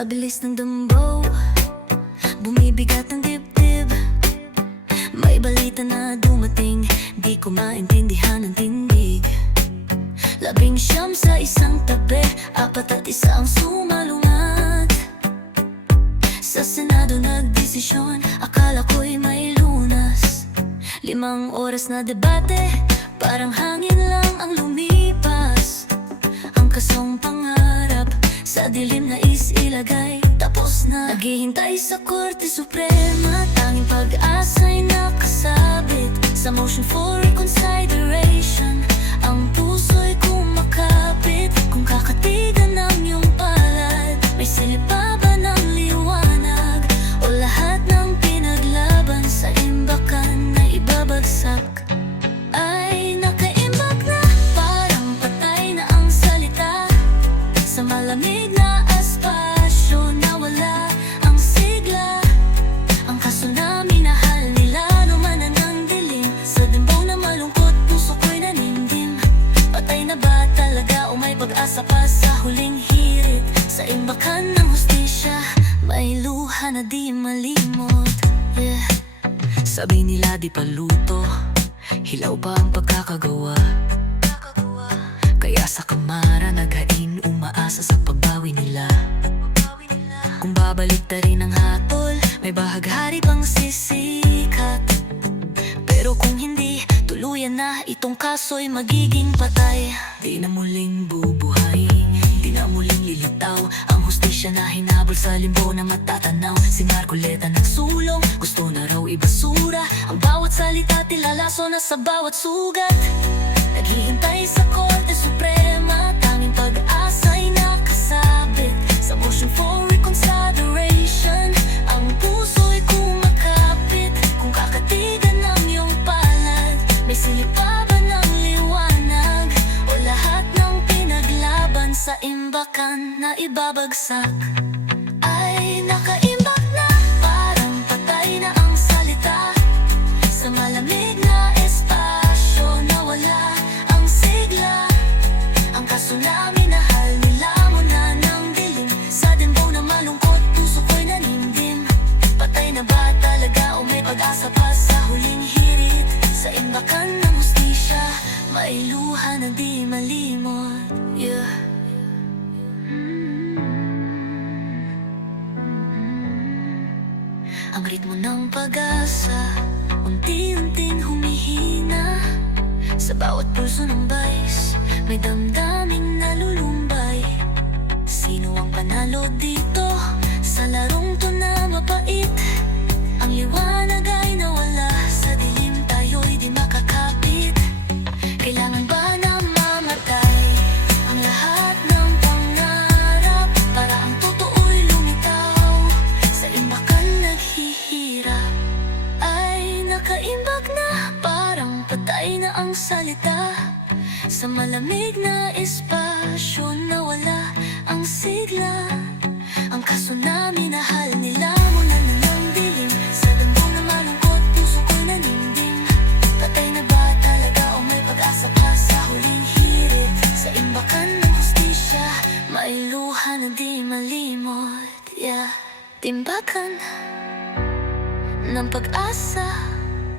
Sa bilis ng dambaw Bumibigat ang dibdib. May balita na dumating Di ko maintindihan ang tindig. Labing siyam sa isang tabi Apat at isa ang sumalungat Sa Senado nagdesisyon Akala ko'y may lunas. Limang oras na debate Parang hangin lang ang lumipas. Ang kasong pangarap Sa dilim na ilagay Tapos na Naghihintay sa Korte Suprema. Tanging pag-asa'y nakasabit malamig na espasyo Nawala ang sigla. Ang kasunami na hal nila Numanan ng dilim. Sa dimbaw malungkot Puso ko'y nanimdim Patay na ba talaga O may pag-asa pa sa huling hirit? Sa imbakan ng hustisya May luha na di malimot. Sabi nila di pa luto Hilaw pa ang pagkakagawa Kaya sa kamara naghain Umaasa sa pagbawi nila. Kung babalik ta rin ang hatol May bahaghari pang sisikat. Pero kung hindi Tuluyan na itong kaso'y magiging patay. Di na muling bubuhay Di na muling lilitaw. Ang hustisya na hinabol sa limbo na matatanaw. Si Marcoleta nagsulong Gusto na raw ibasura. Ang bawat salita tilalaso na sa bawat sugat Naghihintay sa Korte Suprema Tanging pag-asa'y nakasabit. Sa motion for reconsideration Ang puso'y kumakapit. Kung kakatigan ng iyong palad May silip pa ba ng liwanag. O lahat ng pinaglaban Sa imbakan na ibabagsak Ang ritmo ng pag-asa Unti-unting humihina Sa bawat pulso ng bays May damdaming nalulumbay Sino ang panalo dito? Sa larong to na mapait Ang liwanag ay ang salita. Sa malamig na espasyo Nawala ang sigla. Ang kasunami na hal nila Mula na ng Sa dambo na malungkot Puso ko'y nanimdim Patay na ba talaga O may pag-asa pa sa huling hirit? Sa imbakan ng hustisya May luha na di malimot. Yeah. Timbakan ng pag-asa